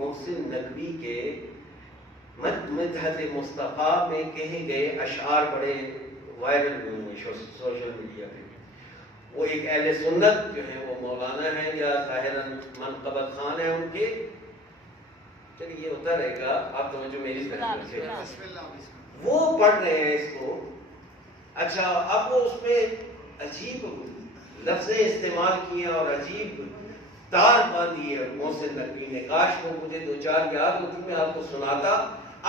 محسن نقوی کے مدحت مصطفیٰ میں کہے گئے اشعار بڑے وائرل ہوئے ہیں سوشل میڈیا پہ. وہ ایک اہل سنت جو ہیں وہ مولانا ہیں یا ظاہراً منقبت خان ہیں ان کے. چلیے یہ ہوتا رہے گا, آپ توجہ میری طرف سے. وہ پڑھ رہے ہیں اس کو. اچھا اب وہ اس میں عجیب لفظیں استعمال کیے اور عجیب تار باندھی ہے محسن نقوی نے. کاش وہ مجھے دو چار یاد ہوتی میں آپ کو سناتا.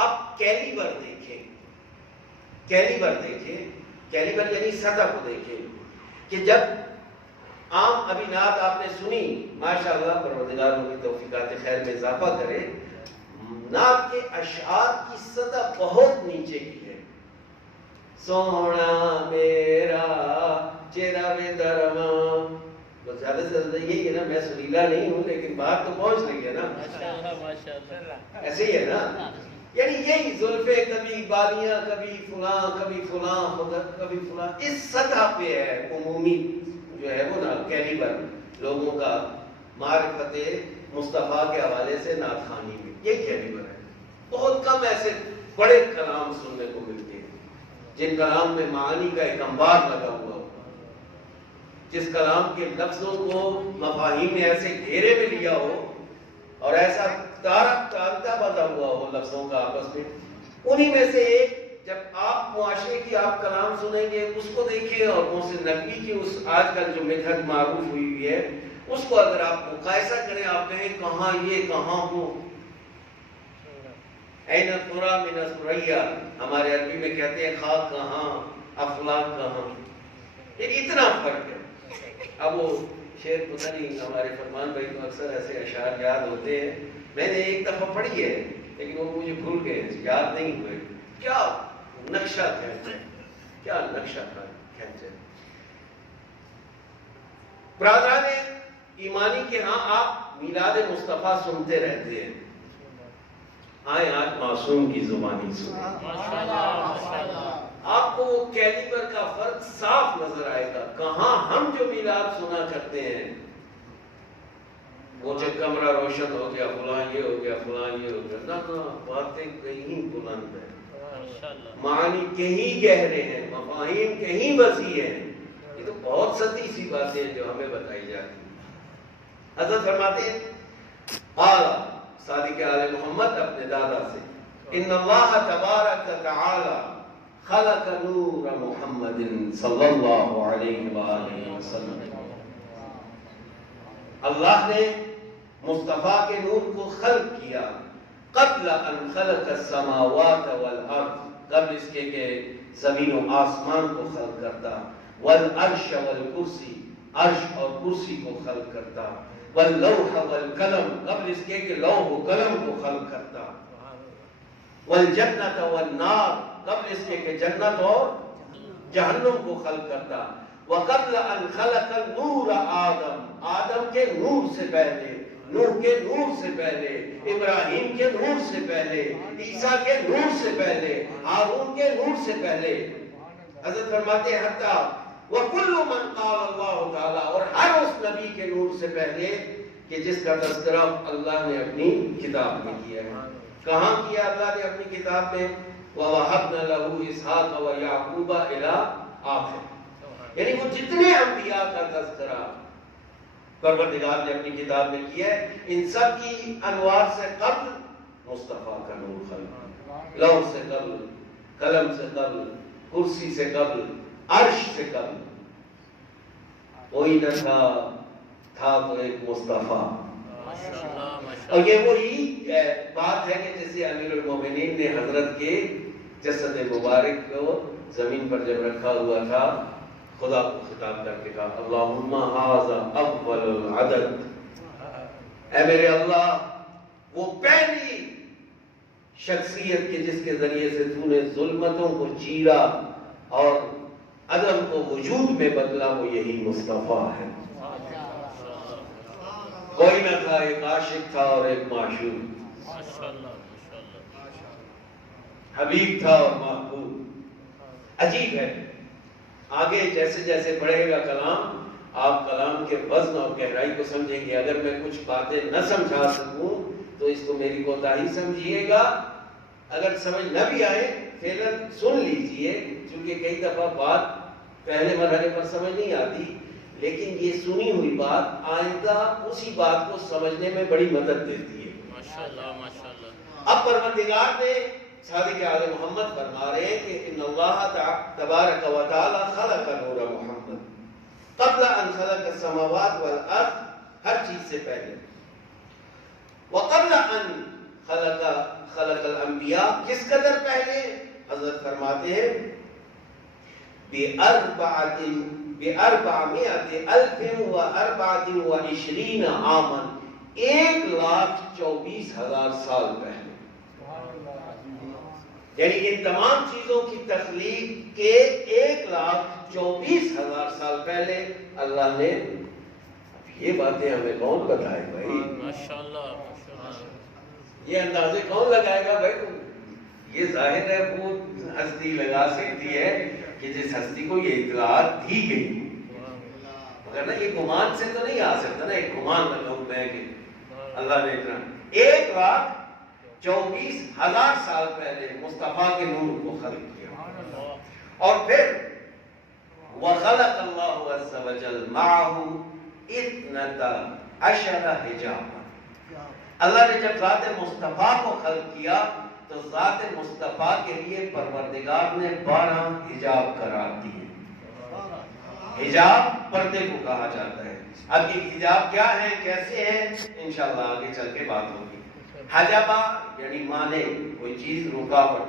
آپ کیلیبر دیکھیں, کیلیبر دیکھیں, کیلیبر یعنی سطح کو دیکھیں کہ جب عام ابھی نعت آپ نے سنی, ماشاءاللہ پروردگار ان کی توفیقات خیر میں اضافہ کرے, نعت کے اشعار کی سطح بہت نیچے کی ہے. سونا میرا چہرہ میں درماں, بس زیادہ سے زیادہ یہی ہے نا. میں سریلا نہیں ہوں لیکن بات تو پہنچ رہی ہے نا, ایسے ہی ہے نا. یعنی یہی زلفے کبھی بالیاں کبھی فلاں کبھی فلاں کبھی فلاں, اس سطح پہ ہے عمومی جو ہے وہ نا کیلیبر لوگوں کا معرفت مصطفیٰ کے حوالے سے نعت خوانی میں. یہ کیلیبر ہے. بہت کم ایسے بڑے کلام سننے کو ملتے ہیں جن کلام میں معانی کا ایک انبار لگا ہوا ہو, جس کلام کے لفظوں کو مفاہیم نے ایسے گھیرے میں لیا ہو اور ایسا تارتا بندھا ہوا ہو لفظوں کا آپس میں. انہی میں سے ایک, جب آپ معاشرے کی آپ کلام سنیں گے اس کو دیکھیں اور محسن نقوی کی اس آج کل جو مدحت معروف ہوئی ہے اس کو اگر آپ مقایسہ کریں, آپ کہیں کہاں یہ کہاں ہو. این القرى من الثریا, ہمارے عربی میں کہتے ہیں خاک کہاں افلاک کہاں. اتنا فرق ہے. اب وہ شعر پتہ نہیں, ہمارے فرمان بھائی کو اکثر ایسے اشعار یاد ہوتے ہیں. میں نے ایک دفعہ پڑھی ہے لیکن وہ مجھے بھول گئے, یاد نہیں ہوئے. کیا نقشہ کھینچے, کیا نقشہ کھینچے. برادران ایمانی کے ہاں آپ میلاد مصطفیٰ سنتے رہتے ہیں. آئیں آج معصوم کی زبانی سنیں. آپ کو وہ کیلیبر کا فرق صاف نظر آئے گا. کہاں ہم جو میلاد سنا کرتے ہیں وہ جب کمرہ روشن ہو گیا فلاں یہ ہو گیا فلاں یہ ہو گیا, نہ باتیں کہیں بلند ہیں, معانی کہیں گہرے ہیں, مفاہیم کہیں وسیع ہیں. یہ تو بہت سطحی سی باتیں ہیں جو ہمیں بتائی جاتی ہیں. حضرت فرماتے ہیں قال صادق آل محمد اپنے دادا سے, ان اللہ تبارک تعالی خلق نور محمد صلی اللہ علیہ وآلہ وسلم. اللہ نے مصطفیٰ کے نور کو خلق کیا قبل ان خلق السماوات والارض, قبل اس کے کہ زمین و آسمان کو خلق کرتا. والعرش والکرسی, عرش اور کرسی کو خلق کرتا. واللوح والقلم, قبل اس کے کہ لوح و قلم کو خلق کرتا. والجنت والنار, قبل اس کے کہ جنت اور جہنم کو خلق کرتا. وقبل ان خلق النور آدم, آدم کے نور سے پہلے, نوح کے نور سے پہلے, ابراہیم کے نور سے پہلے, عیسیٰ کے نور سے پہلے, ہارون کے نور سے پہلے. حضرت فرماتے ہیں حتیٰ وَكُلُّ مَنْ قَالَ اللَّهُ تعالیٰ, اور ہر اس نبی کے نور سے پہلے کہ جس کا تذکرہ اللہ نے اپنی کتاب میں کیا ہے. کہاں کیا اللہ نے اپنی کتاب میں؟ وَوَهَبْنَا لَهُ إِسْحَاقَ وَيَعْقُوبَ إِلَىٰ آخر. یعنی وہ جتنے انبیاء کا تذکرہ پروردگار نے اپنی کتاب میں کیا ہے, ان سب کی انوار سے قبل مصطفیٰ کا نور خلق, لوح سے قبل, قلم سے قبل, کرسی سے قبل, عرش سے قبل کوئی نہ تھا تو ایک مصطفیٰ. اور یہ وہی بات ہے کہ جیسے امیر المومنین نے حضرت کے جسد مبارک کو زمین پر جب رکھا ہوا تھا, خدا کو خطاب کر کے کہا اللہم ھذا اول العدد, اے میرے اللہ وہ پہلی شخصیت کے جس کے ذریعے سے تو نے ظلمتوں کو چیرا اور عدم کو وجود میں بدلا, وہ یہی مصطفیٰ ہے. کوئی نہ تھا, ایک عاشق تھا اور ایک معشوق, حبیب تھا اور محبوب. عجیب ہے. آگے جیسے جیسے بڑھے گا کلام, آپ کلام کے وزن اور گہرائی کو سمجھیں گے. اگر میں کچھ باتیں نہ سمجھا سکوں تو اس کو میری کوتاہی سمجھیے گا، اگر سمجھ نہ بھی آئے فعلاً سن لیجئے، چونکہ کئی دفعہ بات پہلے مرحلے پر سمجھ نہیں آتی، لیکن یہ سنی ہوئی بات آئندہ اسی بات کو سمجھنے میں بڑی مدد دیتی ہے۔ ماشاءاللہ ماشاءاللہ۔ اب پروردگار نے صادق آل محمد فرما رہے ہیں کہ ان اللہ تبارک و تعالی خلق نور محمد قبل ان خلق السماوات والارض، ہر چیز سے پہلے، وقبل ان خلق الانبیاء، کس قدر پہلے؟ حضرت فرماتے ہیں ب424 عاما، 1,24,000 سال پہلے، یعنی ان تمام چیزوں کی تخلیق کے 1,24,000 سال پہلے اللہ نے۔ یہ باتیں ہمیں کون بتائے بھائی؟ ماشاءاللہ یہ اندازے کون لگائے گا بھائی؟ یہ ظاہر ہے وہ ہستی لگا سکتی ہے کہ جس ہستی کو یہ اطلاعات دی گئی، مگر نا یہ گمان سے تو نہیں آ سکتا نا، ایک گمان لگاؤں میں کہ اللہ نے اتنا 1,24,000 سال پہلے مصطفیٰ کے نور کو خلق کیا، اور پھر وَخَلَقَ اللَّهُ عَزَّ وَجَلَّ مَعَهُ 12 حجابا۔ اللہ نے جب ذات مصطفیٰ کو خلق کیا تو ذات مصطفیٰ کے لیے پروردگار نے 12 حجاب قرار دیے۔ حجاب پردے کو کہا جاتا ہے۔ اب یہ حجاب کیا ہیں، کیسے ہیں، انشاءاللہ آگے چل کے بات ہوگی۔ حجابہ یعنی مانے، کوئی چیز رکاوٹ۔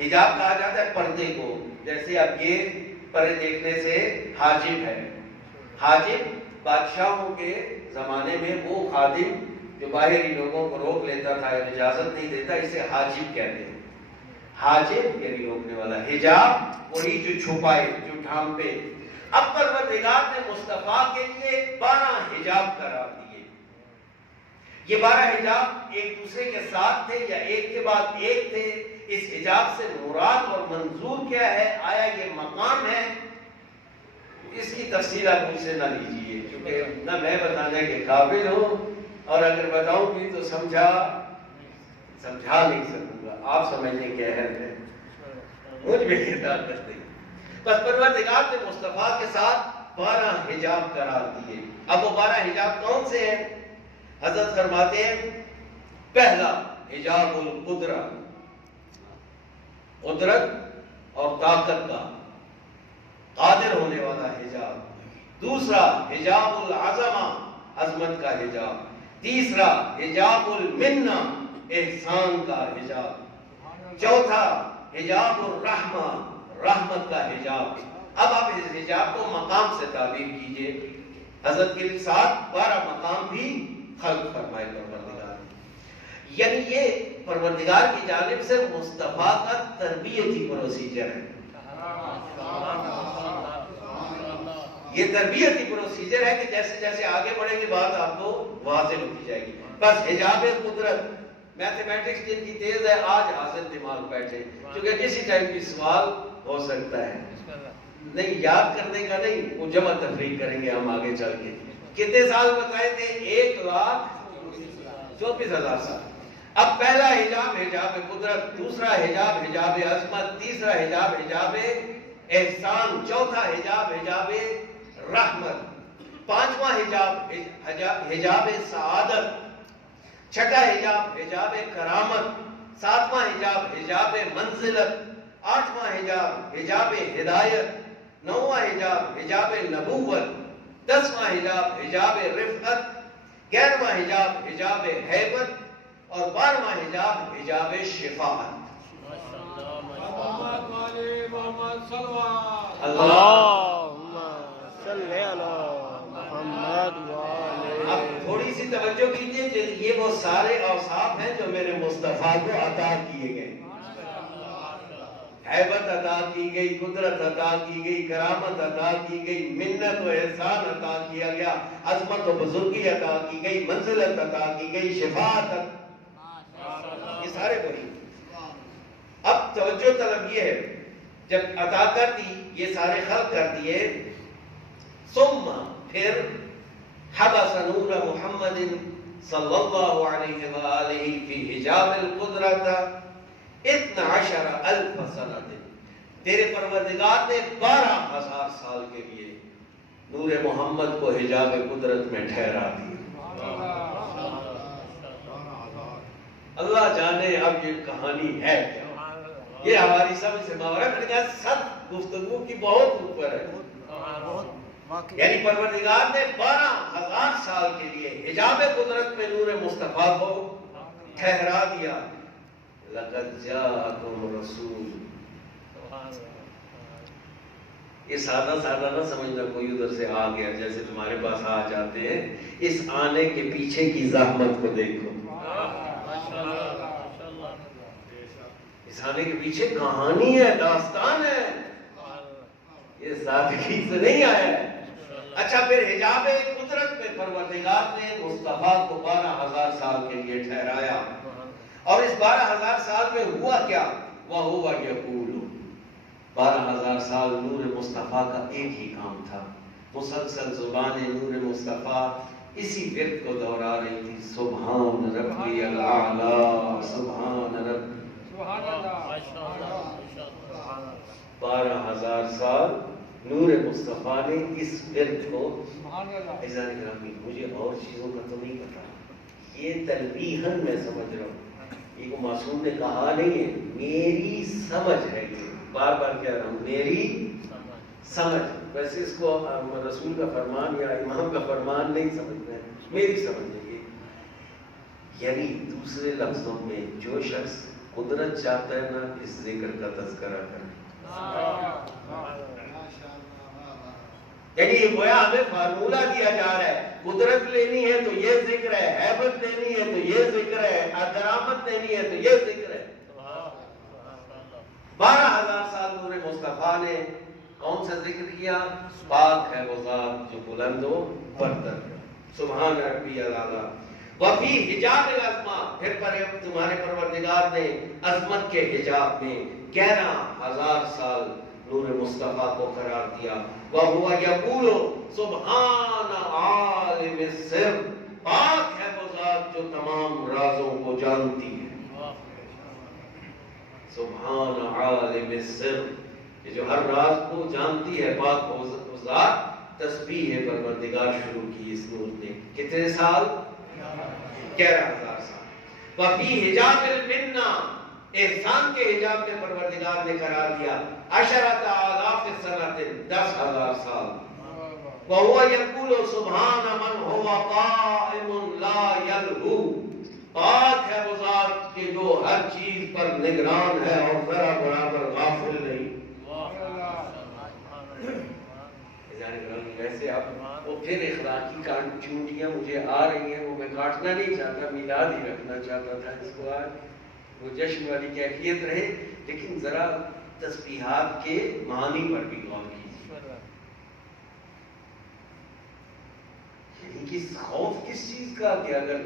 حجاب کہا جاتا ہے پردے کو، جیسے اب یہ پردے دیکھنے سے حاجب ہے۔ حاجب بادشاہوں کے زمانے میں وہ خادم جو باہری لوگوں کو روک لیتا تھا، اجازت نہیں دیتا، اسے حاجب کہتے ہیں۔ حاجب یعنی روکنے والا، حجاب وہی جو چھپائے، جو ڈھانپے۔ اب پروردگار نے مصطفیٰ کے لیے 12 حجاب قرار دیے۔ یہ 12 حجاب ایک دوسرے کے ساتھ تھے یا ایک کے بعد ایک تھے؟ اس حجاب سے مراد اور منظور کیا ہے؟ آیا یہ مقام ہے؟ اس کی تفصیل آپ مجھ سے نہ لیجیے، کیونکہ نہ میں بتانے کے قابل ہوں، اور اگر بتاؤں بھی تو سمجھا نہیں سکوں گا، آپ سمجھنے کے اہل ہیں، مجھ میں یہ طاقت نہیں۔ بس پروردگار نے مصطفیٰ کے ساتھ 12 حجاب قرار دیے۔ اب وہ 12 حجاب کون سے ہیں؟ حضرت فرماتے ہیں پہلا حجاب القدرہ، قدرت اور طاقت کا، قادر ہونے والا حجاب۔ دوسرا حجاب العظمہ، عظمت کا حجاب۔ تیسرا حجاب المنہ، احسان کا حجاب۔ چوتھا حجاب الرحمہ، رحمت کا حجاب۔ اب آپ اس حجاب کو مقام سے تعبیر کیجئے۔ حضرت کے ساتھ 12 مقام بھی خلق فرمائے پروردگار، یعنی یہ پروردگار کی جانب سے مصطفیٰ کا تربیتی پروسیجر ہے۔ یہ تربیتی پروسیجر ہے کہ جیسے جیسے آگے بڑھیں گے بات آپ کو واضح ہوتی جائے گی۔ بس حجاب قدرت، میتھمیٹکس جن کی تیز ہے آج حاضر دماغ بیٹھے، کیونکہ کسی ٹائم بھی سوال ہو سکتا ہے، نہیں یاد کرنے کا نہیں، وہ جمع تفریق کریں گے ہم آگے چل کے۔ کتنے سال بتائے تھے؟ 1,24,000 سال۔ اب پہلا حجاب حجاب قدرت، دوسرا حجاب حجاب عظمت، تیسرا حجاب حجاب احسان، چوتھا حجاب حجاب رحمت، پانچواں حجاب حجاب سعادت، چھٹا حجاب حجاب کرامت، ساتواں حجاب حجاب منزلت، آٹھواں حجاب حجاب ہدایت، نوواں حجاب حجاب نبوت، 10واں حجاب حجاب رفقت، 11واں حجاب حجاب ہیبت، اور 12واں حجاب حجاب شفاعت۔ اللہم صلی علی محمد وآلہ۔ اب تھوڑی سی توجہ کیجئے کہ یہ وہ سارے اوصاف ہیں جو میرے مصطفیٰ کو عطا کیے گئے۔ ہیبت عطا کی گئی، قدرت عطا کی گئی، کرامت عطا کی گئی، منت و احسان عطا کیا گیا، عظمت و بزرگی عطا کی گئی، منزلت عطا کی گئی، شفاعت، یہ سارے بڑی۔ اب توجہ طلب یہ ہے، جب عطا کر دی، یہ سارے خلق کر دیے، ثم پھر حبس نور محمد صلی اللہ علیہ وآلہ فی حجاب القدرت 12,000 سنۃ، تیرے پروردگار نے 12,000 سال کے لیے نور محمد کو حجاب قدرت میں ٹھہرا دیا۔ اللہ جانے اب یہ کہانی ہے کیا، یہ ہماری سمجھ سے باہر ہے، سب گفتگو کی بہت اوپر ہے۔ یعنی پروردگار نے 12,000 سال کے لیے حجاب قدرت میں نور مصطفیٰ کو ٹھہرا دیا۔ لقد جاءکم رسول، یہ سادہ سادہ نہ سمجھنا کوئی ادھر سے آ گیا جیسے تمہارے پاس آ جاتے ہیں، اس آنے کے پیچھے کی زحمت کو دیکھو، اس آنے کے پیچھے کہانی ہے، داستان ہے، یہ سادگی سے نہیں آیا ہے۔ اچھا، پھر حجاب قدرت میں پروردگار نے مصطفیٰ کو 12,000 سال کے لیے ٹھہرایا، اور اس 12,000 سال میں ہوا کیا؟ وَهُوَ يَقُولُ، 12,000 سال نور مصطفیٰ کا ایک ہی کام تھا، مسلسل زبان نور مصطفیٰ اسی ورد کو دہرا رہی تھی، سبحان ربی الاعلی، سبحان ربی، 12,000 سال نور مصطفیٰ نے اس ورد کو، عزیزان گرامی مجھے اور چیزوں کا تو نہیں پتا، یہ تلویحاً میں سمجھ رہا ہوں، یہ کو معصوم نے کہا نہیں ہے، میری سمجھ ہے، یہ بار بار کہہ رہا ہوں، میری سمجھ، ویسے اس کو رسول کا فرمان یا امام کا فرمان نہیں سمجھنا ہے، میری سمجھ ہے یہ، یعنی دوسرے لفظوں میں جو شخص قدرت چاہتا ہے نا، اس ذکر کا تذکرہ کرے، یعنی یہ گویا ہمیں فارمولہ دیا جا رہا ہے، قدرت لینی ہے تو یہ ذکر ہے، ہیبت لینی ہے تو یہ ذکر ہے، کرامت لینی ہے تو یہ ذکر ہے۔ 12,000 سال نور مصطفیٰ نے کون سا ذکر کیا؟ پاک ہے وہ ذات جو بلند و برتر، سبحان ربی الاعلی، وفی حجاب العظمہ، پھر تمہارے پروردگار نے عظمت کے حجاب میں 11,000 سال نور مصطفیٰ کو قرار دیا۔ وَهُوَ يَقُولُ سُبْحَانَ عَالِمِ السِّرِّ، پاک ہے وہ ذات جو تمام رازوں کو جانتی ہے، سبحان عالم السر، یہ جو ہر راز کو جانتی ہے، پاک وہ ذات، تسبیح ہے پروردگار شروع کی اس نور نے، کتنے سال؟ 11,000 سال۔ وفی حجاب المنہ، احسان کے حجاب میں پروردگار نے قرار دیا 10,000 سنۃ، 10,000 سال۔ وَهُوَ يَقُولُ سُبْحَانَ مَنْ هُوَ قَائِمٌ لَا يَلْهُو، پاک ہے وہ ذات کہ جو ہر چیز پر نگران ہے اور ذرا برابر غافل نہیں۔ ویسے اب وہ پھر اخلاقی چونٹیاں مجھے آ رہی ہیں، وہ میں کاٹنا نہیں چاہتا، میلاد ہی رکھنا چاہتا تھا اس کو، آج وہ جشن والی کیفیت رہے، لیکن ذرا تسبیحات کے معنی پر بھی غور کیجیے، یعنی کہ خوف کس چیز کا کہ اگر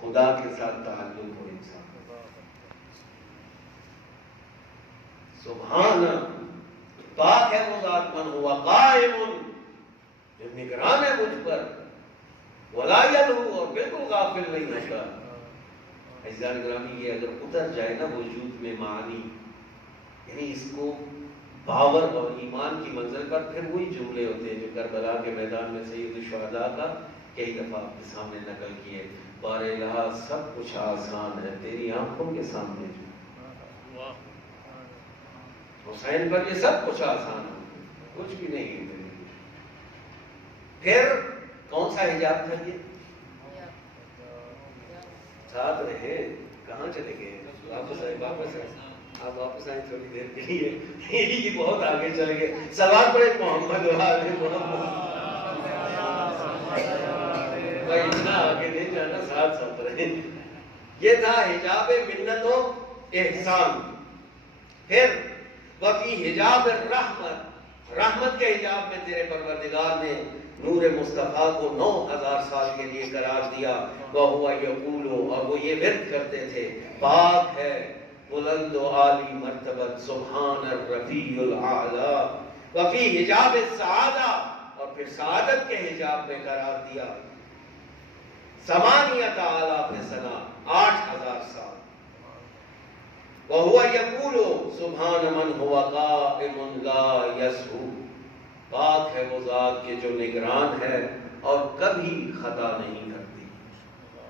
خدا کے ساتھ تعلق ہو انسان، سبحان، پاک ہے وہ ذات من ہوا قائم، جو نگران ہے مجھ پر، ولا یلہو، اور بالکل غافل نہیں ہوتا۔ عزیزان گرامی یہ اگر اتر جائے نا وجود میں معنی، یعنی اس کو باور اور ایمان کی منزل پر، پھر وہی جملے ہوتے ہیں جو کربلا کے میدان میں سید الشہداء کا کئی دفعہ آپ کے سامنے نقل کیے، بار الہ سب کچھ آسان ہے تیری آنکھوں کے سامنے، حسین پر یہ سب کچھ آسان ہے، کچھ بھی نہیں ہے۔ پھر کون سا حجاب تھا یہ؟ ساتھ رہے، کہاں چلے گئے؟ واپس آئے، واپس آئے، آپ واپس آئیں تھوڑی دیر کے لیے، یہ بہت آگے چل گئے۔ سوال پڑے محمد وآل محمد، بھائی اتنا آگے نہیں جانا، ساتھ ساتھ رہے۔ یہ تھا حجاب منت و احسان۔ پھر وفی حجاب الرحمت، رحمت کے حجاب میں تیرے پروردگار نے نور مصطفیٰ کو 9,000 سال کے لیے قرار دیا۔ وَهُوَ يَقُولُ، اور وہ یہ ورد کرتے تھے، پاک ہے بلند و عالی مرتبت، سبحان الرفیع الاعلی۔ وفی حجاب السعادہ، اور پھر سعادت کے حجاب میں قرار دیا۔ ثمانیۃ آلاف سنہ 8000 سال. وَهُوَ يَقُولُ سُبْحَانَ مَنْ هُوَ قَائِمٌ لَا يَسْهُو. پاک ہے وہ ذات کے جو نگران ہے اور کبھی خطا نہیں کرتی،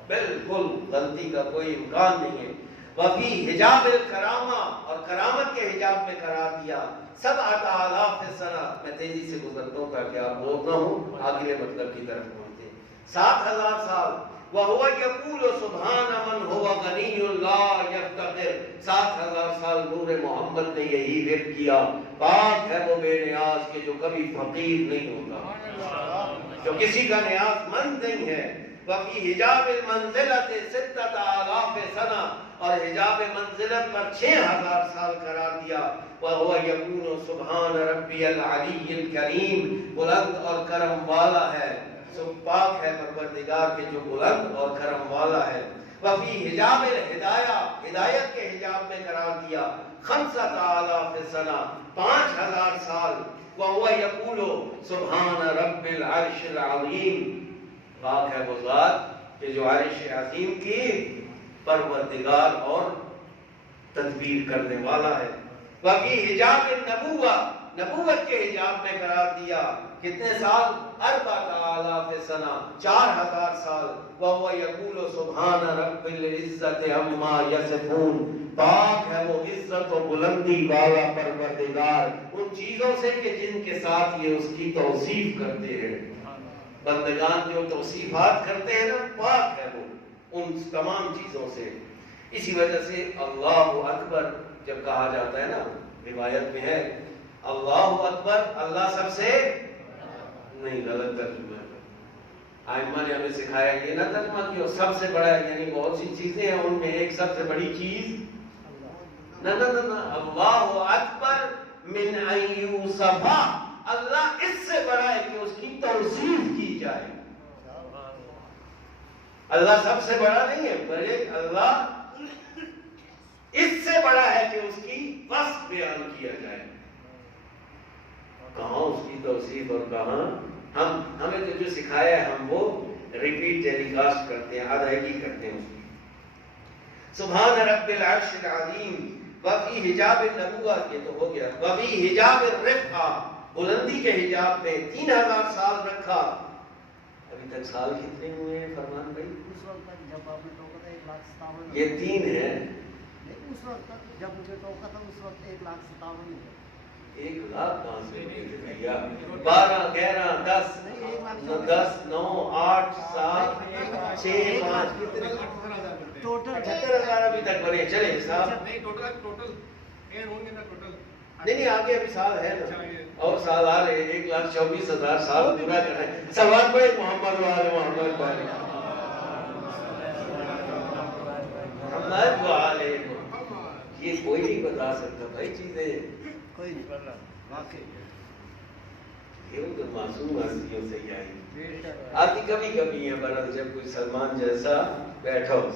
بالکل غلطی کا کوئی امکان نہیں ہے. وفی حجاب الکرامہ، اور کرامت کے حجاب میں قرار دیا 7000 سنہ. میں تیزی سے گزرتا ہوں تاکہ آپ بور نہ ہوں، اگلے مطلب کی طرف پہنچتے. 7000 سال. وَهُوَ يَقُولُ سُبْحَانَ مَنْ هُوَ غَنِيٌّ لَا يَفْتَقِرُ. 7000 سال نور محمد نے یہی ورد کیا. پاک ہے وہ بے نیاز کے جو کبھی فقیر نہیں ہوتا، جو کسی کا نیاز مند نہیں ہے. وفی حجاب المنزلت 6000 سنہ، اور حجاب منزلت پر 6000 سال قرار دیا. وَهُوَ يَقُولُ سُبْحَانَ رَبِّيَ الْعَلِيِّ الْكَرِيمِ. بلند اور کرم والا ہے، پاک ہے پروردگار کے جو بلند اور کرم والا ہے. وفی حجاب الہدایہ، ہدایت کے حجاب میں قرار دیا 5000 سنہ 5000 سال. وَهُوَ يَقُولُ سُبْحَانَ رَبِّ الْعَرْشِ الْعَظِيمِ. پاک ہے وہ ذات کہ جو عرش عظیم کی پروردگار اور تدبیر کرنے والا ہے. وفی حجاب النبوہ، نبوت کے حجاب میں قرار دیا کتنے سال؟ 4000 سنہ 4000 سال. وَهُوَ يَقُولُ سُبْحَانَ رَبِّ الْعِزَّةِ عَمَّا يَصِفُونَ. پاک ہے وہ عزت و بلندی والا پروردگار ان چیزوں سے کہ جن کے ساتھ یہ اس کی توصیف کرتے ہیں. بندگان جو توصیفات کرتے ہیں نا، پاک ہے وہ ان تمام چیزوں سے. اسی وجہ سے اللہ اکبر جب کہا جاتا ہے نا، روایت میں ہے اللہ اکبر، اللہ سب سے نہیں، غلط ترجمہ ہے. ائمہ نے ہمیں سکھایا یہ نہ ترجمہ کیا سب سے بڑا ہے، یعنی بہت سی چیزیں ہیں ان میں ایک سب سے بڑی چیز نہ نہ نہ نہ، اللہ اکبر من ان یوصف. اللہ اس سے بڑا ہے کہ اس کی توصیف کی جائے. اللہ سب سے بڑا نہیں ہے، بلکہ اللہ اس سے بڑا ہے کہ اس کی وصف بیان کیا جائے. کہاں اس کی توصیف اور کہاں ہمیں تو جو سکھایا ہے ہم وہ ریپیٹ ٹیلی کاسٹ کرتے ہیں، ادائیگی کرتے ہیں اس کی. سبحان رب العرش العظیم. وفی حجاب النبوہ، یہ تو ہو گیا. وفی حجاب الرفعہ، بلندی کے حجاب میں 3000 سال رکھا. ابھی تک سال کتنے ہوئے ہیں فرمان بھائی؟ اس وقت تک جب آپ نے ٹوکا تھا 1,57,000. یہ 3 ہے. اس وقت تک جب مجھے ٹوکا تھا اس وقت 1,57,000. 1 لاکھ کہاں سے ملے بھیا؟ 12 11 10 10 9 8 7 6 5 کتنے؟ ٹوٹل 78,000 ابھی تک بنے. چلے صاحب نہیں، ٹوٹل اینڈ ہوں گے نا ٹوٹل. نہیں آگے ابھی سال ہے نا، اور سال آ رہے. 1,24,000 سال پورا کر رہے ہیں. سوال پڑے محمد وآل محمد پڑھے محمد وآل. یہ کوئی نہیں بتا سکتا بھائی چیزیں، کوئی نہیں واقعی. یہ تو معصوم ہستیوں سے ہی آئی. آتی کبھی کبھی ہے برحال جب کوئی سلمان جیسا بیٹھا ہو.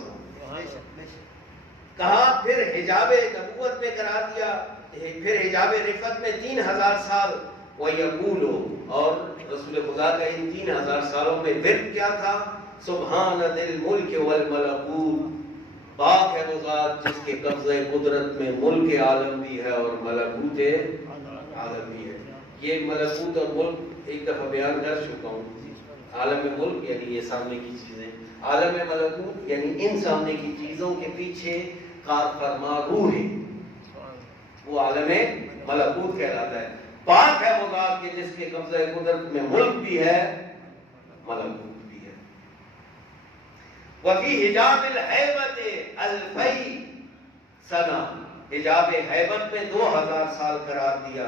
کہا پھر حجاب نبوت میں قرار دیا، پھر حجاب رفعت میں 3000 سال. وَيَقُولُ، اور رسول خدا کا ان 3000 سالوں میں ورد کیا تھا؟ سبحان ذی الملک والملکوت. پاک ہے وہ ذات جس کے قبضہ قدرت میں ملک عالم بھی ہے اور ملکوت عالم بھی ہے. یہ ملکوت اور ملک ایک دفعہ بیان کر چکا ہوں. عالم ملک یعنی یہ سامنے کی چیزیں، عالم ملکوت یعنی ان سامنے کی چیزوں کے پیچھے کار فرما روح ہے، وہ عالم ملکوت کہلاتا ہے. پاک ہے وہ ذات کہ جس کے قبضہ قدرت میں ملک بھی ہے ملکوت بھی ہے. وفی حجاب الہیبت 2000 سنہ، حجاب حیبت میں 2000 سال قرار دیا.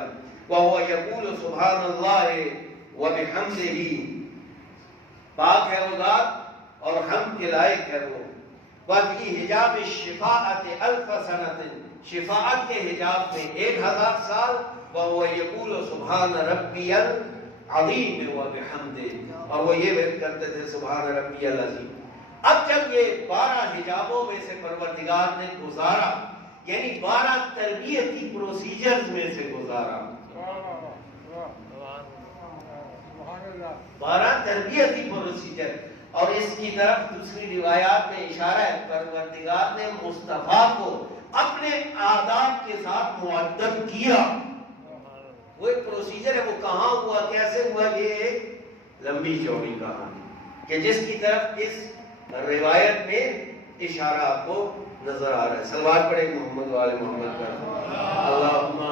وَهُوَ يَقُولُ سُبْحَانَ اللَّهِ وَبِحَمْدِهِ. پاک ہے وہ ذات اور حمد کے لائق ہے وہ. وفی حجاب الشفاعت 1000 سنۃ، شفاعت کے حجاب میں 1000 سال. وَهُوَ يَقُولُ سُبْحَانَ رَبِّيَ الْعَظِيمِ وَبِحَمْدِهِ، اور وہ یہ ورد کرتے تھے سبحان ربی العظیم. اب جب یہ 12 حجابوں میں سے پروردگار نے گزارا، یعنی 12 تربیتی پروسیجرز میں سے گزارا، 12 تربیتی پروسیجر. اور اس کی طرف دوسری روایات میں اشارہ ہے پروردگار نے مصطفیٰ کو اپنے آداب کے ساتھ معدب کیا. وہ ایک پروسیجر ہے، وہ کہاں ہوا کیسے ہوا، یہ ایک لمبی چوڑی کہانی کہ جس کی طرف اس روایت میں اشارہ آپ کو نظر آ رہا ہے. صلوات پڑھیں محمد وآل محمد کا. اللہم میں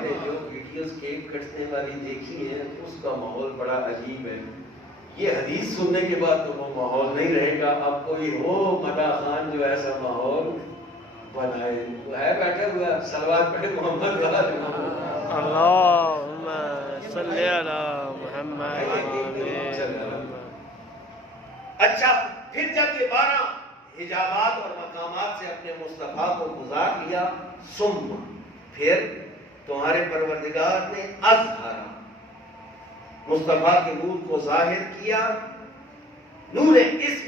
نے جو ویڈیوز کیک کٹنے والی دیکھی ہے اس کا ماحول بڑا عجیب ہے. یہ حدیث سننے کے بعد تو وہ ماحول نہیں رہے گا. اب کوئی ہو مداح خان جو ایسا ماحول بنائے، وہ ہے بیٹھا ہوا. صلوات پڑھے محمد وآل محمد. اللہم صلی علی محمد. اچھا پھر جب یہ 12 حجابات اور مقامات سے اپنے مصطفیٰ کو گزار لیا، ثم پھر تمہارے پروردگار نے اظہر مصطفیٰ کے نور کو ظاہر کیا. نور اس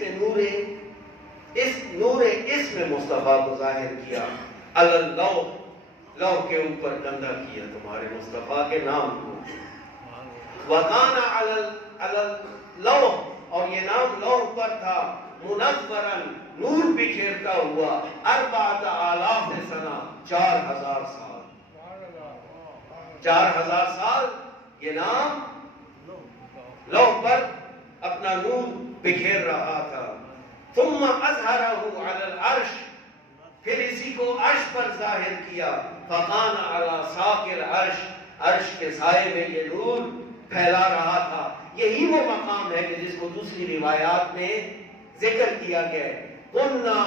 میں مصطفیٰ کو ظاہر کیا. اللوح، لوح کے اوپر گندا کیا تمہارے مصطفیٰ کے نام کو. وَقَانَ عَلَى اللوح، اور یہ نام لوح پر تھا. منورًا، نور بکھیرتا ہوا. 4000 سنہ، 4000 سال. 4000 سال یہ نام لوح پر اپنا نور بکھیر رہا تھا. ثم اظہرہ علی العرش، پھر اسی کو عرش پر ظاہر کیا. فقان علی ساق العرش، عرش کے سائے میں یہ نور پھیلا رہا تھا. یہی وہ مقام ہے کہ جس کو دوسری روایات میں ذکر کیا گیا ہے. قلنا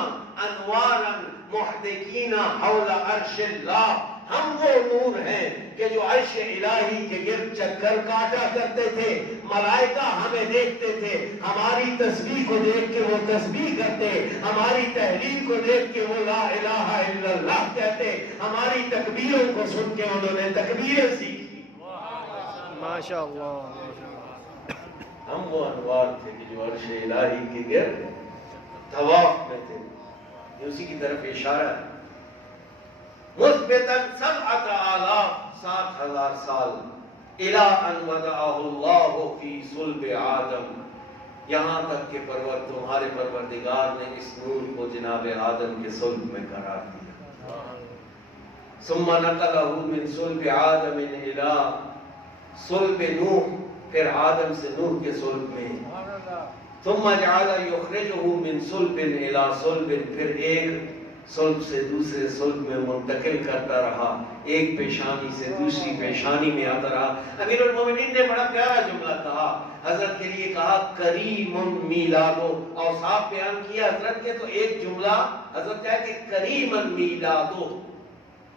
انوارا محدقین حول عرش اللہ، ہم وہ نور ہیں کہ جو عرش الہی کے گرد چکر کاٹا کرتے تھے. ملائکہ ہمیں دیکھتے تھے، ہماری تسبیح کو دیکھ کے وہ تسبیح کرتے، ہماری تحلیل کو دیکھ کے وہ لا الہ الا اللہ کہتے، ہماری تکبیروں کو سن کے انہوں نے تکبیریں سیکھی. ماشاءاللہ. ہم وہ انوار تھے کہ جو عرش الہی کے گرد طواف میں تھے. یہ اسی کی طرف اشارہ ہے. مثبتاً 7000 سال الی ان وضعہ اللہ فی صلب آدم، یہاں تک کہ تمہارے پروردگار نے اس نور کو جناب آدم کے صلب میں قرار دیا. ثم نقلہ من صلب آدم الی صلب نوح، پھر آدم سے نوح کے صلب میں. ثم جعل یخرجہ من صلب الی صلب، پھر ایک صلب سے دوسرے صلب میں منتقل کرتا رہا، ایک پیشانی سے دوسری پیشانی میں آتا رہا. امیر المومنین نے بڑا پیارا جملہ کہا، حضرت کے لیے کہا کریم میلادو. اور صاحب بیان کیا حضرت کے تو ایک جملہ حضرت کہا کہ کریم میلادو،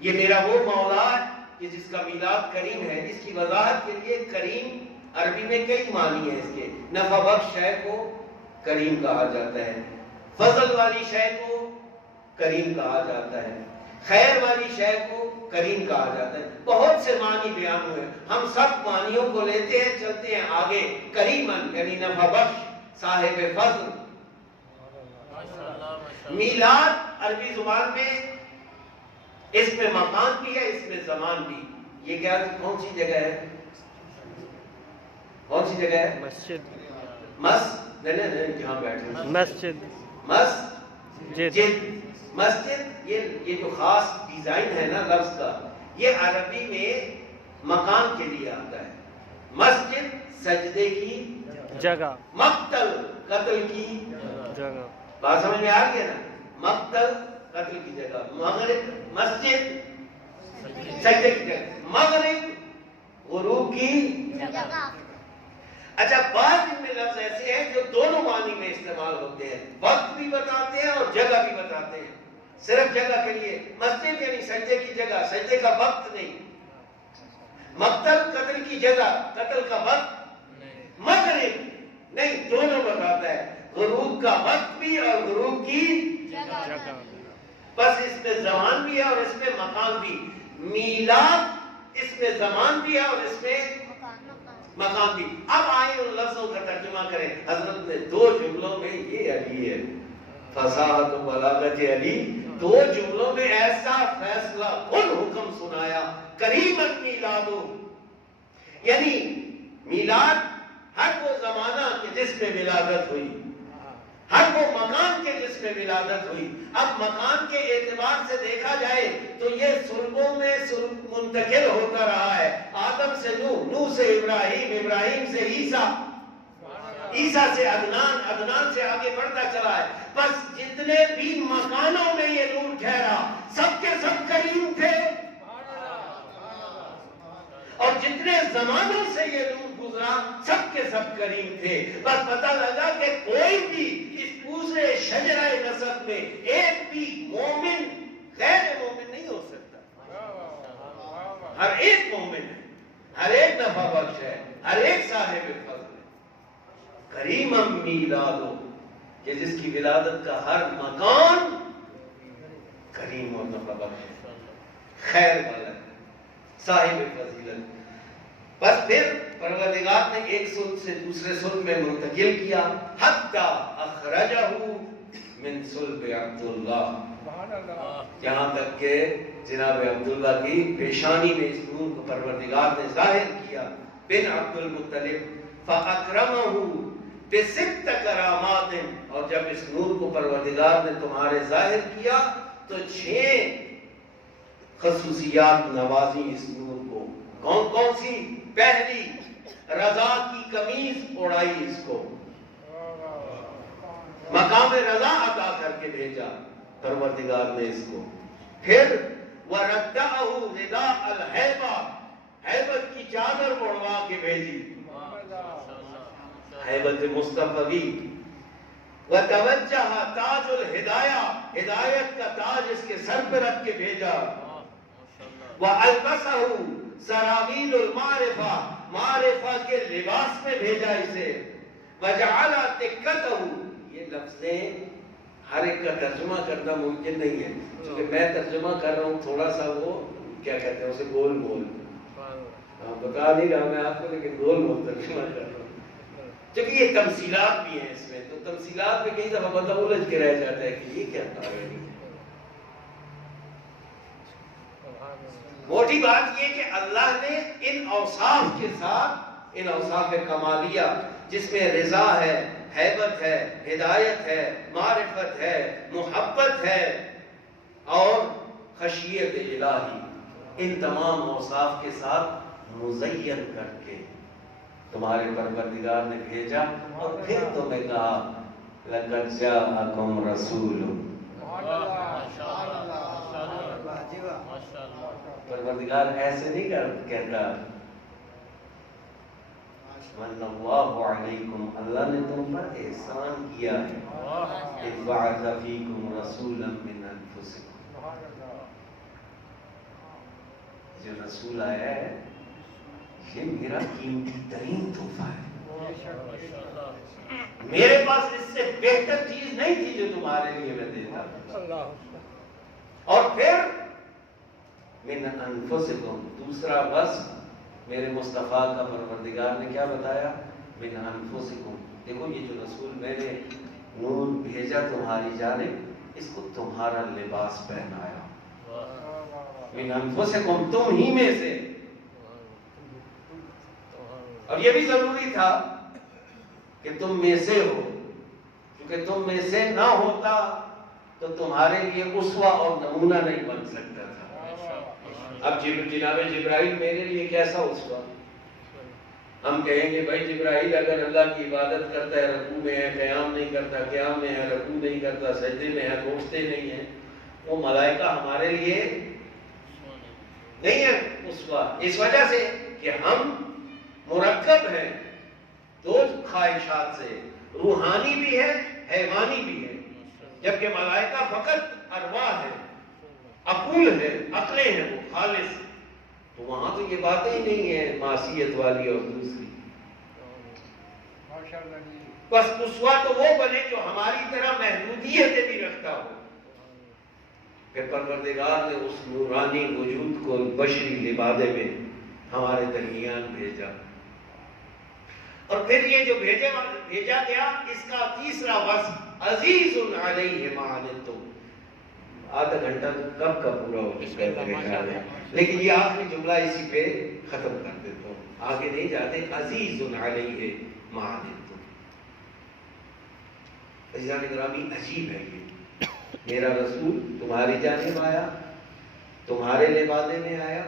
یہ میرا وہ مولا ہے کہ جس کا میلاد کریم ہے. اس کی وضاحت کے لیے کریم عربی میں کئی معنی ہیں اس کے. نفع بخش شے کو کریم کہا جاتا ہے، فضل والی شے کو کریم کہا جاتا ہے، خیر والی شے کو کریم کہا جاتا ہے. بہت سے معنی بیان ہوئے، ہم سب معنیوں کو لیتے ہیں چلتے ہیں آگے. کریمن یعنی نفع بخش، صاحب فضل. میلاد عربی زبان میں اس میں مقام بھی ہے، اس میں زمان بھی. یہ کیا کون سی جگہ ہے؟ کون سی جگہ ہے؟ مسجد. نہیں جہاں بیٹھے مسجد. مسجد یہ جو خاص ڈیزائن ہے نا لفظ کا، یہ عربی میں مکان کے لیے آتا ہے. مسجد سجدے کی جگہ، مقتل قتل کی جگہ. بات سمجھ میں آ گئی نا؟ مقتل قتل کی جگہ. مغرب مسجد سجدے کی جگہ، مغرب غروب کی جگہ. اچھا بعض ان میں لفظ ایسے ہیں جو دونوں معنی میں استعمال ہوتے ہیں، وقت بھی بتاتے ہیں اور جگہ بھی بتاتے ہیں. صرف جگہ کے لیے مسجد یعنی سجدے کی جگہ، سجدے کا وقت نہیں. مقتل قتل کی جگہ، قتل کا وقت. مغرب نہیں، دونوں بتاتا ہے، غروب کا وقت بھی اور غروب کی جگہ. بس اس میں زمان بھی ہے اور اس میں مقام بھی. میلاد اس میں زمان بھی ہے اور اس میں مقام بھی. اب آئے ان لفظوں کا ترجمہ کریں. حضرت نے 2 جملوں میں، یہ علی ہے فصاحت و بلاغت علی، 2 جملوں میں ایسا فیصلہ کن حکم سنایا. کریم میلادو یعنی میلاد ہر وہ زمانہ کہ جس میں ولادت ہوئی، ہر وہ مکان کے جس میں ولادت ہوئی۔ اب مکان کے اعتبار سے دیکھا جائے تو یہ صلبوں میں منتقل ہوتا رہا ہے، آدم سے نوح، نوح سے ابراہیم، ابراہیم سے عیسیٰ، عیسیٰ سے عدنان، عدنان سے آگے بڑھتا چلا ہے۔ بس جتنے بھی مکانوں میں یہ نور ٹھہرا سب کے سب کریم تھے، اور جتنے زمانوں سے یہ نور گزرا سب کے سب کریم تھے۔ بس پتہ لگا کہ کوئی بھی اس پورے شجرہ نسب میں ایک بھی مومن غیر مومن نہیں ہو سکتا۔ ہر ایک مومن ہے، ہر ایک نفع بخش ہے، ہر ایک صاحب فضل ہے۔ کریم میلادو، کہ جس کی ولادت کا ہر مکان کریم اور نفع بخش ہے، خیر والا ہے، صاحب فضیلت۔ بس پھر پروردگار نے ایک صلب سے دوسرے صلب میں منتقل کیا، حتی اخرجہ من صلب عبداللہ، یہاں تک کہ جناب عبداللہ کی پیشانی میں اس نور کو پروردگار نے ظاہر کیا۔ بن عبد المطلب فاکرمہ بست کرامات، اور جب اس نور کو پروردگار نے تمہارے ظاہر کیا تو 6 خصوصیات نوازی اس نور کو۔ کون کون سی؟ پہلی، رضا کی قمیض اڑائی اس کو، مقام رضا عطا کر کے بھیجا پروردگار نے اس کو۔ پھر وَرَدَّعَهُ رِدَاءَ الْحَیبَةِ، حیبت کی چادر اڑوا کے بھیجی، حیبت مصطفی۔ وَتَوَجَّهَ تاج الہدایہ، ہدایت کا تاج اس کے سر پر رکھ کے بھیجا۔ وَأَلْبَسَهُ سراویل المعرفہ، معرفہ کے لباس میں بھیجا اسے۔ وَجَعَلَ تِكَّتَهُ، یہ لفظیں ہر ایک کا ترجمہ کرنا ممکن نہیں ہے، کیونکہ میں ترجمہ کر رہا ہوں تھوڑا سا وہ کیا کہتے ہیں اسے گول مول، بتا نہیں رہا میں آپ کو، لیکن گول مول ترجمہ کر رہا ہوں، کیونکہ یہ تمثیلات بھی ہیں اس میں، تو تمثیلات میں کئی دفعہ بندہ الجھ کے رہ جاتا ہے کہ یہ کیا کہا ہے۔ موٹی بات یہ کہ اللہ نے ان اوصاف کے ساتھ، ان اوصاف کمالیہ جس میں رضا ہے، ہیبت ہے، ہدایت ہے، معرفت ہے، محبت ہے اور خشیت الہی، ان تمام اوصاف کے ساتھ مزین کر کے تمہارے پروردگار نے بھیجا، اور پھر تمہیں کہا لَقَدْ جَاءَكُمْ رَسُولٌ۔ پروردگار ایسے نہیں کہتا من اللہ علیکم، اللہ نے تم پر احسان کیا ہے، اذ بعث فیکم رسولا من انفسکم، جو رسول آیا ہے یہ میرا قیمتی ترین تحفہ ہے، میرے پاس اس سے بہتر چیز نہیں تھی جو تمہارے لیے میں دیتا۔ اور پھر من انفسکم، دوسرا وصف میرے مصطفیٰ کا پروردگار نے کیا بتایا؟ من انفسکم، دیکھو یہ جو رسول میں نے نور بھیجا تمہاری جانب، اس کو تمہارا لباس پہنایا، من انفسکم، تم ہی میں سے۔ اور یہ بھی ضروری تھا کہ تم میں سے ہو، کیونکہ تم میں سے نہ ہوتا تو تمہارے لیے اسوہ اور نمونہ نہیں بن سکتا تھا۔ اب جناب جبرائیل میرے لیے کیسا اسوہ؟ ہم کہیں گے بھائی جبرائیل اگر اللہ کی عبادت کرتا ہے رکوع میں ہے، قیام نہیں کرتا، قیام میں ہے، رکوع نہیں کرتا، سجدے میں ہے، اٹھتے نہیں ہیں، وہ ملائکہ ہمارے لیے نہیں ہے اسوہ، اس وجہ سے کہ ہم مرکب ہیں دو خواہشات سے، روحانی بھی ہے، حیوانی بھی ہے، جبکہ ملائکہ فقط ارواح ہے، عقول ہے، عقلیں ہیں، وہ خالص، تو وہاں تو یہ باتیں ہی نہیں ہیں معصیت والی اور دوسری۔ بس اسوہ تو وہ بنے جو ہماری طرح محدودیتیں بھی رکھتا ہو۔ پھر پروردگار نے اس نورانی وجود کو بشری لبادے میں ہمارے درمیان بھیجا، اور پھر یہ جو بھیجا گیا اس کا تیسرا وصف عزیز علیہ ما عنتم، آدھا گھنٹہ کب کا پورا ہو چکا ہے، لیکن یہ آخری جملہ اسی پہ ختم کر دیتا ہوں۔ آگے نہیں جاتے. عزیز علیہ ما عنتم. عزیزان گرامی عجیب ہے یہ. میرا رسول تمہاری جانب آیا, تمہارے لبادے میں آیا,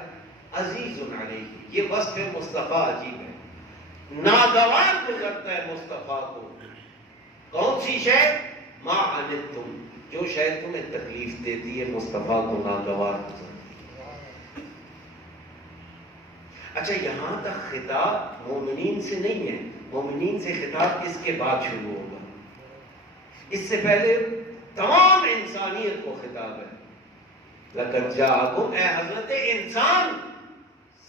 عزیز علیہ. یہ وصف مصطفیٰ عجیب ہے. ناگوار گزرتا ہے مصطفیٰ کو. کون سی شے؟ ما عنتم, جو شاید تمہیں تکلیف دیتی ہے مصطفیٰ کو ناگوار گزرتی ہے. اچھا یہاں تک خطاب مومنین سے نہیں ہے. مومنین سے خطاب اس کے بعد شروع ہوگا. اس سے پہلے تمام انسانیت کو خطاب ہے. لقد جاءکم, اے حضرت انسان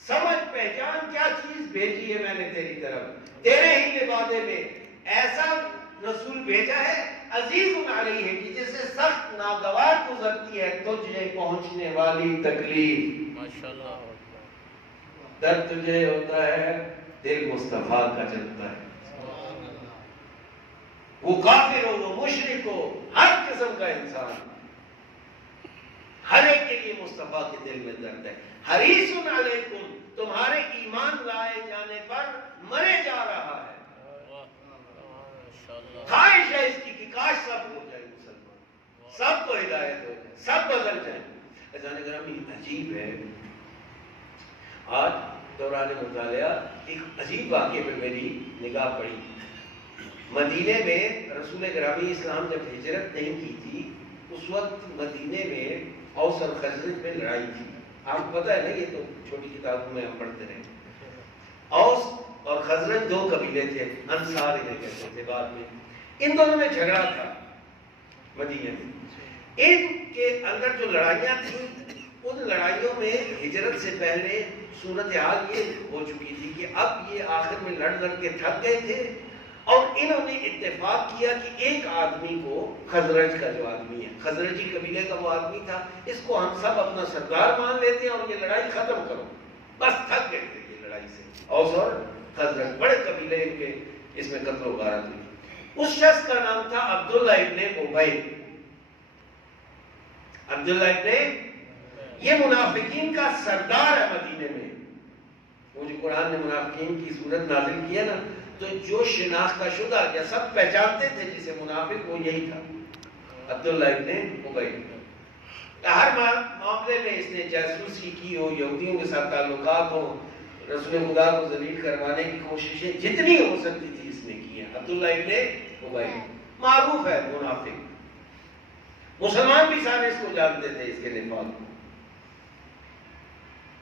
سمجھ پہچان کیا چیز بھیجی ہے میں نے تیری طرف. تیرے ہی لبادے میں ایسا رسول بھیجا ہے عزیز علیہ ہے کہ جس سے سخت ناگوار گزرتی ہے تجھے پہنچنے والی تکلیف. ماشاءاللہ. درد تجھے ہوتا ہے, دل مصطفیٰ کا چلتا ہے. وہ کافر ہو, وہ مشرک ہو, ہر قسم کا انسان, ہر ایک کے لیے مصطفیٰ کے دل میں درد ہے. حریص علیکم, تمہارے ایمان لائے جانے پر مرے جا رہا ہے. خواہش ہے اس کی کہ کاش سب ہو جائے مسلمان, سب کو ہدایت ہو جائے, سب بدل جائیں. عزیزان گرامی عجیب ہے. آج دوران مطالعہ ایک عجیب واقعے پہ میری نگاہ پڑی. مدینے میں رسول گرامی اسلام جب ہجرت نہیں کی تھی اس وقت مدینے میں اوس اور خزرج میں لڑائی تھی. آپ کو پتہ ہے نا, یہ تو چھوٹی کتابوں میں ہم پڑھتے رہے. اوس اور خزرج دو قبیلے تھے, انصار انہیں کہتے تھے بعد میں. ان دونوں میں جھگڑا تھا مدینے میں. ان کے اندر جو لڑائیاں تھیں ان لڑائیوں میں ہجرت سے پہلے صورتحال یہ ہو چکی تھی کہ اب یہ آخر میں لڑ کے تھک گئے تھے اور انہوں نے اتفاق کیا کہ ایک آدمی کو, خزرج کا جو آدمی ہے, خزرجی قبیلے کا وہ آدمی تھا, اس کو ہم سب اپنا سردار مان لیتے ہیں اور یہ لڑائی ختم کرو. بس تھک گئے تھے یہ لڑائی سے. اوس اور خزرج بڑے قبیلے ان کے, اس میں قتل و غارت ہوئی. اس شخص کا نام تھا عبداللہ ابن ابی. عبداللہ ابن, یہ منافقین کا سردار ہے مدینے میں. وہ جو قرآن نے منافقین کی صورت نازل کی ہے نا, تو جو شناختہ شدہ یا سب پہچانتے تھے جسے منافق, وہ یہی تھا, عبداللہ ابن ابی. ہر معاملے میں اس نے جاسوسی کی ہو, یہودیوں کے ساتھ تعلقات ہو, رسول خدا کو ذلیل کروانے کی کوششیں جتنی ہو سکتی تھی اس نے کی ہیں. عبداللہ ابن ابی معروف ہے منافق. مسلمان بھی سارے اس کو جانتے تھے, اس کے نفاق کو.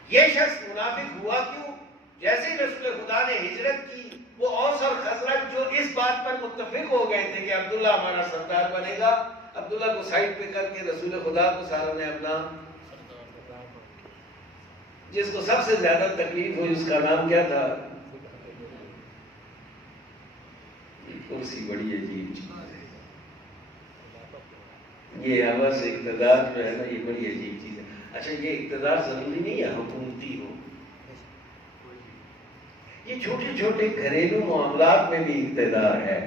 یہ شخص منافق ہوا کیوں؟ جیسے رسول خدا نے ہجرت کی, وہ اوس اور خزرج جو اس بات پر متفق ہو گئے تھے کہ عبداللہ ہمارا سردار بنے گا, عبداللہ کو سائڈ پہ کر کے رسول خدا کو ساروں نے اپنا, جس کو سب سے زیادہ تکلیف ہوئی اس کا نام کیا تھا؟ کرسی. بڑی عجیب چیز ہے یہ حوث اقتدار جو ہے نا, یہ بڑی عجیب چیز ہے. اچھا یہ اقتدار ضروری نہیں ہے حکومتی ہو, یہ چھوٹے چھوٹے گھریلو معاملات میں بھی اقتدار ہے.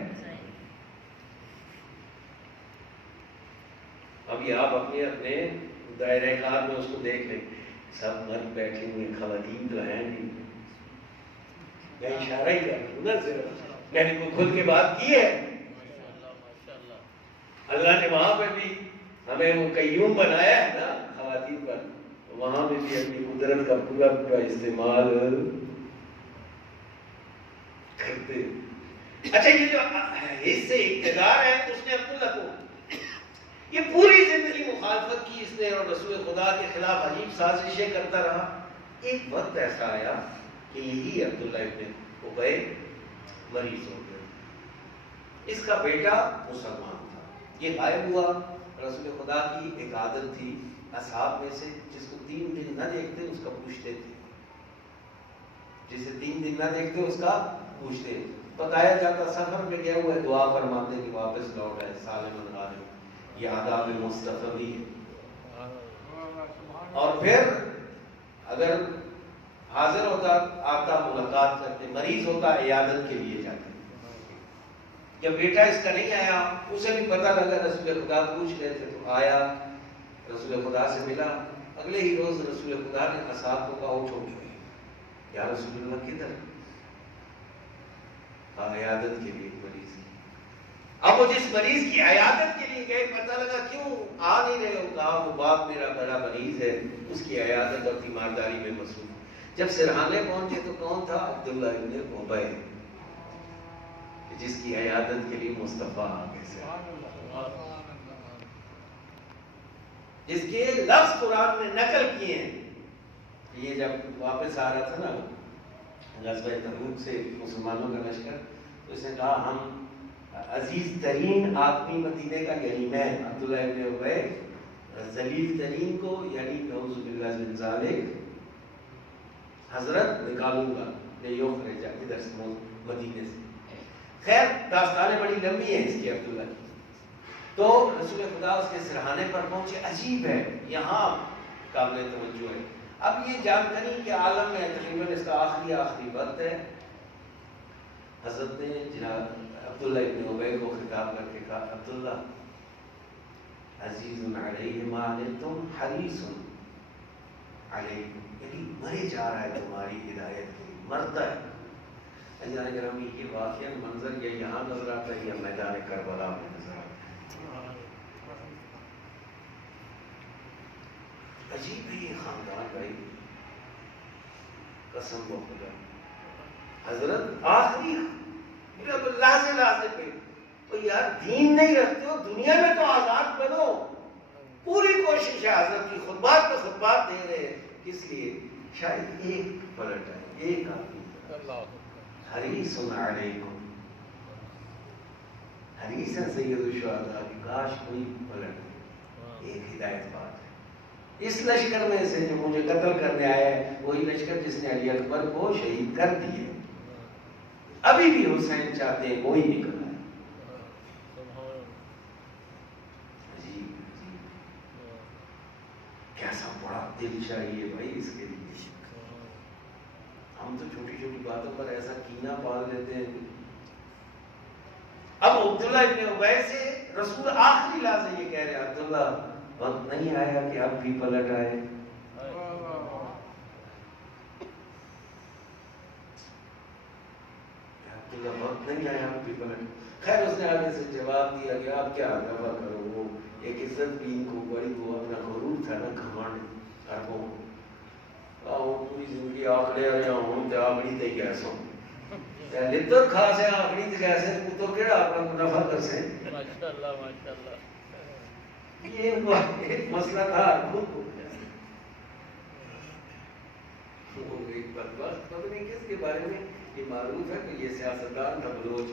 ابھی آپ اپنے دائرہ کار میں اس کو دیکھ لیں, سب مرد بیٹھے ہوئے, خواتین تو ہیں نہیں. میں اشارہ ہی کر رہا ہوں نا, صرف میں نے کوئی کھل کے بات کی ہے. اللہ نے وہاں پہ بھی ہمیں وہ قیوم بنایا ہے نا خواتین پر, وہاں پہ بھی اپنی قدرت کا پورا استعمال کرتے. اچھا یہ جو اس سے اقتدار ہے, اس نے عبداللہ کو یہ پوری زندگی مخالفت کی اس نے, اور رسول خدا کے خلاف عجیب سازشیں کرتا رہا. ایک وقت ایسا آیا کہ یہی عبداللہ ابن ابی مریض ہو گیا. اس کا بیٹا مسلمان تھا, یہ غائب ہوا. رسول خدا کی ایک عادت تھی اصحاب میں سے, جس کو 3 دن نہ دیکھتے اس کا پوچھتے تھے, جسے 3 دن نہ دیکھتے اس کا پوچھتے. بتایا جاتا سفر میں گیا ہوا ہے, دعا فرماتے کہ واپس لوٹ آئے سالم غانم. یہ آداب مصطفی ہے. اور پھر اگر حاضر ہوتا آتا ملاقات کرتے, مریض ہوتا عیادت کے لیے جاتے. جب بیٹا اس کا نہیں آیا, اسے بھی پتہ لگا, رسول خدا پوچھ رہے تھے تو آیا, رسول خدا سے ملا. اگلے ہی روز رسول خدا نے اصحاب کو کہا اٹھو, یا رسول اللہ کدھر؟ عیادت کے لیے مریض کی. اب وہ جس مریض کی عیادت کے لیے گئے پتہ لگا کیوں آ نہیں رہے ہو، کہا وہ باپ میرا بڑا مریض ہے، اس کی عیادت اور تیمارداری میں مصروف. جب سرحانے پہنچے تو کون تھا؟ عبداللہ ابن ابی، جس کی عیادت کے لیے مصطفیٰ آگے سے، جس کے لفظ قرآن نے نقل کیے ہیں. یہ جب واپس آ رہا تھا نا غزوہ تبوک سے مسلمانوں کا لشکر، تو اس نے کہا ہم عزیز ترین آدمی مدینے کا یعنی میں عبداللہ ابن ابی، ذلیل ترین کو یعنی نعوذ باللہ من ذالک حضرت نکالوں گا لیخرج ادھر سے مدینے سے. خیر داستانیں بڑی لمبی ہیں اس کی عبداللہ کی. تو رسول خدا اس کے سرحانے پر پہنچے. عجیب ہے، یہاں قابل توجہ ہے. اب یہ جانکاری کے عالم میں تقریباً اس کا آخری وقت ہے. حضرت نے جناب عبداللہ ابن ابی کو خطاب کر کے کہا عبداللہ عزیز علیہ ما عنتم حریص علیکم، یعنی مرے جا رہا ہے تمہاری ہدایت کے لیے، مرتا ہے. عزیزان گرامی یہ واقعہ منظر یہ یہاں نظر آتا ہے یا میدان کربلا میں نظر آتا ہے؟ عجیب ہے یہ خاندان بھائی، قسم و خدا. حضرت آخری لحظے پہ تو یار دین نہیں رکھتے ہو، دنیا میں تو آزاد بنو. پوری کوشش ہے، حضرت کی خطبات پہ خطبات دے رہے ہیں. کس لیے؟ شاید ایک پلٹ ہے، ایک آدمی حریص علیکم، حریص ہے سید الشہداء کی، کاش کوئی پلٹ، ایک ہدایت بات ہے. اس لشکر میں سے جو مجھے قتل کرنے آیا ہے وہی لشکر جس نے علی اکبر کو شہید کر دیے. ابھی بھی حسین چاہتے ہیں وہی نکل آئے. عجیب کیسا بڑا دل چاہیے بھائی اس کے لیے. ہم تو چھوٹی چھوٹی باتوں پر ایسا کینہ پال لیتے ہیں. اب عبداللہ ابن ابی سے رسول آخری لحظے یہ کہہ رہے ہیں عبداللہ وقت نہیں آیا کہ اب بھی پلٹ آئے. عبداللہ وقت نہیں آیا اب بھی پلٹ. خیر اس نے آگے سے جواب دیا کہ آپ کیا دعویٰ کرو، وہ ایک عزت بھی ان کو بڑی، وہ اپنا غرور تھا نا، گھمنڈ عربوں پوری زندگی آخری رہے ہوں تے آخری تے کیسا لطر خاص ہے آخری تے کیسے تو کیڑا اپنا منافع کر سے. ماشاءاللہ ماشاءاللہ. یہ ایک مسئلہ تھا ایک بدبخت پتہ نہیں کس کے بارے میں یہ معروف ہے کہ یہ سیاستدان تھا بلوچ،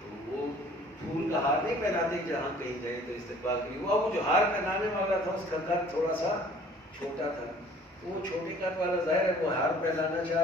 تو وہ پھول کا ہار نہیں پہناتے جہاں کہیں گئے تو استقبال کے لیے. وہ جو ہار پہنانے والا تھا اس کا قد تھوڑا سا چھوٹا تھا، وہ چھوٹے قد والا ظاہر ہے وہ ہار پہنانا چاہ